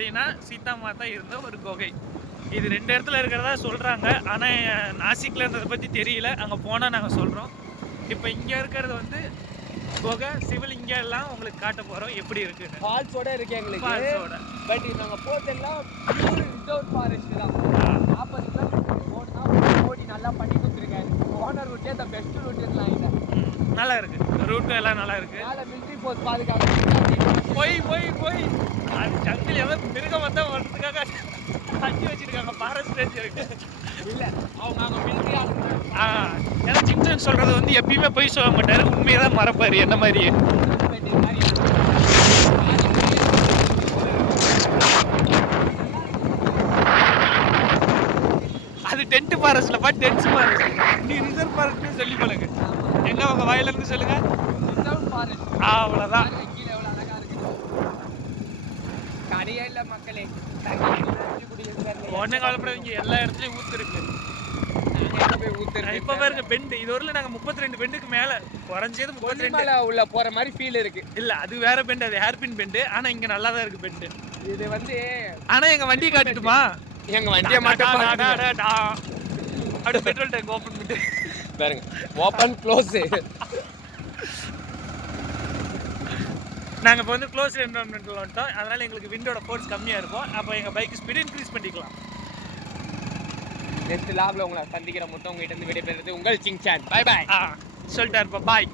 அப்படின்னா சீதா மாதா இருந்த ஒரு குகை. இது 2 இடத்துல இருக்கிறதா சொல்றாங்க. ஆனா நாசிக்ல இருந்ததை பத்தி தெரியல. அங்க போனா நாங்க சொல்றோம். இப்போ இங்க இருக்கிறது வந்து குகை, சிவலிங்கம் எல்லாம் உங்களுக்கு காட்ட போறோம் எப்படி இருக்குன்னு. ஃபால்ஸோட இருக்கு எங்களுக்கு. ஃபால்ஸோட. பட் நாங்க போறதெல்லாம் பியூர் ரிசர்வ் ஃபாரஸ்ட் தான். 40 கிலோமீட்டர் போனா ஓடி நல்லா பண்ணி கொடுத்துருக்காரு. போன ரூட்டே த பெஸ்ட் ரூட் இருக்கலாம் இதை. நல்லா இருக்கு, ரூட்டும் எல்லாம் நல்லா இருக்கு. மேலே மிலிட்ரி போஸ்ட் பாதுகாப்பு போய் அது ஜங்கில் ஏதோ மிருகம் வந்தா வர்றதுக்காக தண்ணி வச்சிருக்காங்க ஃபாரஸ்ட் ரேஞ்சருக்கு. இல்லை அவங்க மிலிட்ரி ஏன்னா சிம்சன் சொல்றது வந்து எப்பயுமே போய் சொல்ல மாட்டாரு, உண்மையை தான் மறப்பாரு என்ன மாதிரியே. அது டென்ட் ஃபாரஸ்ட்லப்பா, டென்ஸ் ஃபாரஸ்ட். நீ ரிசர்வ் ஃபாரஸ்ட்னு சொல்லி பழகு. எங்க உங்க வாயில இருந்து சொல்லுங்க. Reserve forest. அவ்வளவுதான். கீழே எவ்வளோ அழகா இருக்கு. கடையே இல்லை மக்களே. ஒன்னும் கவலைப்படாதீங்க, எல்லா இடத்துலயும் ஊத்து இருக்கு. இப்ப பாருங்க பெண்டு, இது வரல நாங்க 32 பெண்டுக்கு மேல குறைஞ்சது 32 உள்ள போற மாதிரி ஃபீல் இருக்கு. இல்ல அது வேற பெண்டு, அது ஹேர்பின் பெண்டு. ஆனா இங்க நல்லா தான் இருக்கு பெண்டு. இது வந்து ஆனா எங்க வண்டியை காட்டிட்டுமா? எங்க வண்டியை மட்டும் அப்படியே பெட்ரோல் டேங்க் ஓபன் பண்ணிட்டு பாருங்க, ஓபன் க்ளோஸ். நாங்க இப்போ வந்து க்ளோஸ் என்விரான்மெண்ட்ல வந்துட்டோம். அதனால எங்களுக்கு விண்டோட ஃபோர்ஸ் கம்மியா இருக்கும். அப்போ எங்க பைக் ஸ்பீட் இன்க்ரீஸ் பண்ணிக்கலாம். நெக்ஸ்ட் லாப்ல உங்களை சந்திக்கிற மட்டும் உங்ககிட்ட இருந்து விடைபெறுறது உங்கள் சிங்சான். By by சொல்லிட்டாருப்பா, bye.